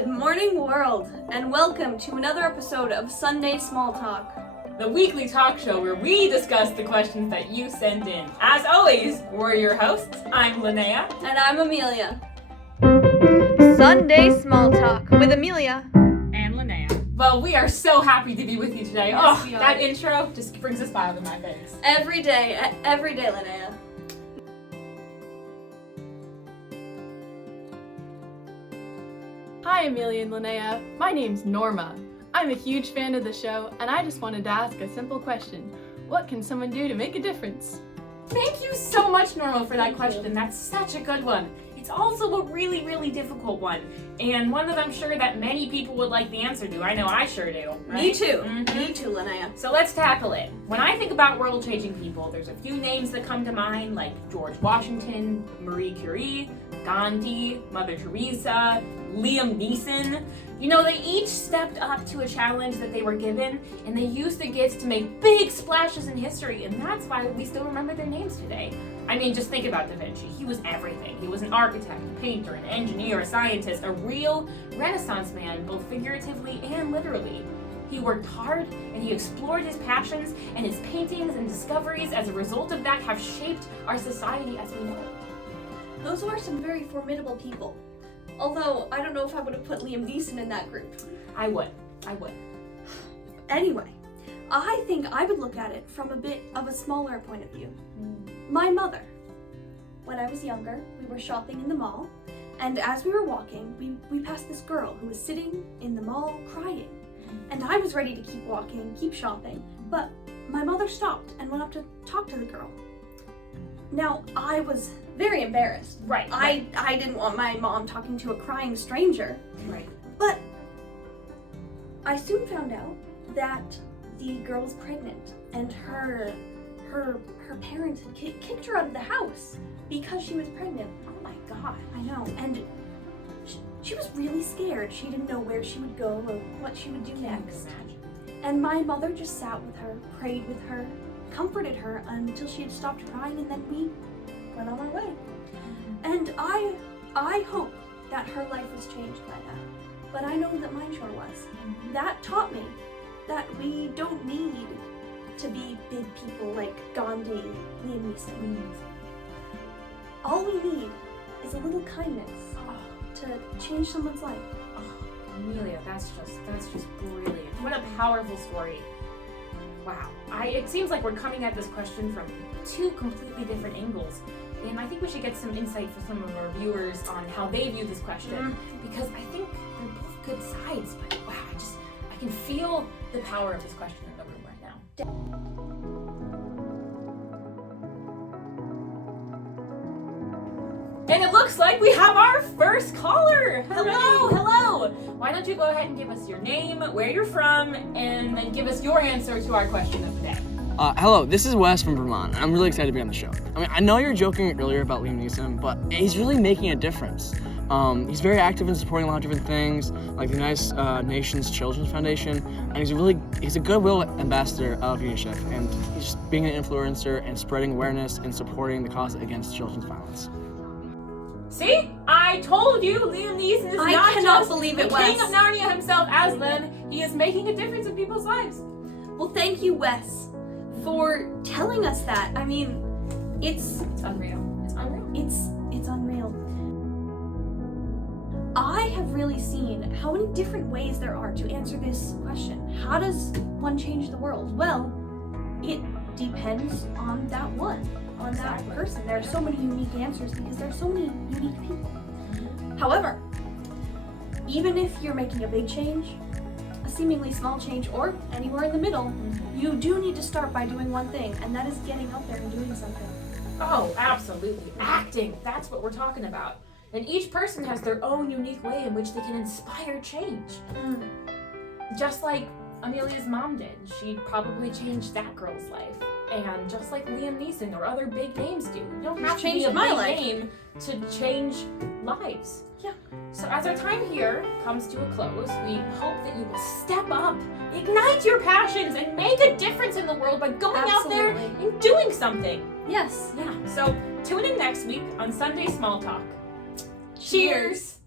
Good morning, world, and welcome to another episode of Sunday Small Talk, the weekly talk show where we discuss the questions that you sent in. As always, we're your hosts. I'm Linnea. and I'm Amelia. Sunday Small Talk with Amelia And Linnea. Well, we are so happy to be with you today. Yes, we are. That intro just brings a smile to my face. Every day, Linnea. Hi Amelia and Linnea, my name's Norma. I'm a huge fan of the show and I just wanted to ask a simple question. What can someone do to make a difference? Thank you so much, Norma, for that question. That's such a good one. It's also a really, really difficult one, and one that I'm sure that many people would like the answer to. I know I sure do. Right? Me too. Mhm. Me too, Linnea. So let's tackle it. When I think about world-changing people, there's a few names that come to mind, like George Washington, Marie Curie, Gandhi, Mother Teresa, Liam Neeson. You know, they each stepped up to a challenge that they were given, and they used their gifts to make big splashes in history, and that's why we still remember their names today. I mean, just think about Da Vinci. He was everything. He was an architect, a painter, an engineer, a scientist, a real Renaissance man, both figuratively and literally. He worked hard, and he explored his passions, and his paintings and discoveries as a result of that have shaped our society as we know it. Those are some very formidable people. Although, I don't know if I would have put Liam Neeson in that group. I would. Anyway, I think I would look at it from a bit of a smaller point of view. My mother. When I was younger, we were shopping in the mall, and as we were walking, we passed this girl who was sitting in the mall crying. And I was ready to keep walking, keep shopping, but my mother stopped and went up to talk to the girl. Now, I was very embarrassed. Right. I didn't want my mom talking to a crying stranger. Right. But I soon found out that the girl was pregnant, and her parents had kicked her out of the house because she was pregnant. Oh my God. I know, and she was really scared. She didn't know where she would go or what she would do next. Imagine. And my mother just sat with her, prayed with her, comforted her until she had stopped crying, and then we went on our way. And I hope that her life was changed by that. But I know that mine sure was. That taught me that we don't need to be big people like Gandhi, Liam Neeson. All we need is a little kindness to change someone's life. Amelia, that's just brilliant. What a powerful story. Wow. It seems like we're coming at this question from two completely different angles. And I think we should get some insight from some of our viewers on how they view this question. Because I think they're both good sides. But wow, I can feel the power of this question in the room right now. And it looks like we have our first caller. Hello. Why don't you go ahead and give us your name, where you're from, and then give us your answer to our question of the day. Hello, this is Wes from Vermont. I'm really excited to be on the show. I mean, I know you were joking earlier about Liam Neeson, but he's really making a difference. He's very active in supporting a lot of different things, like the United Nations Children's Foundation, and he's a goodwill ambassador of UNICEF, and he's just being an influencer and spreading awareness and supporting the cause against children's violence. See? I told you Liam Neeson is I not cannot just believe the it, king Wes. of Narnia himself, Aslan. He is making a difference in people's lives. Well, thank you, Wes, for telling us that. I mean, it's Unreal. It's unreal. I have really seen how many different ways there are to answer this question. How does one change the world? Well, it depends on that one, on that person. There are so many unique answers because there are so many unique people. However, even if you're making a big change, a seemingly small change, or anywhere in the middle, you do need to start by doing one thing, and that is getting out there and doing something. Oh, absolutely. Acting. That's what we're talking about. And each person has their own unique way in which they can inspire change. Just like Amelia's mom did. She probably changed that girl's life. And just like Liam Neeson or other big names do. You don't have to be a big name to change lives. Yeah. So as our time here comes to a close, we hope that you will step up, ignite your passions, and make a difference in the world by going out there Absolutely. and doing something. Yes. Yeah. So tune in next week on Sunday Small Talk. Cheers!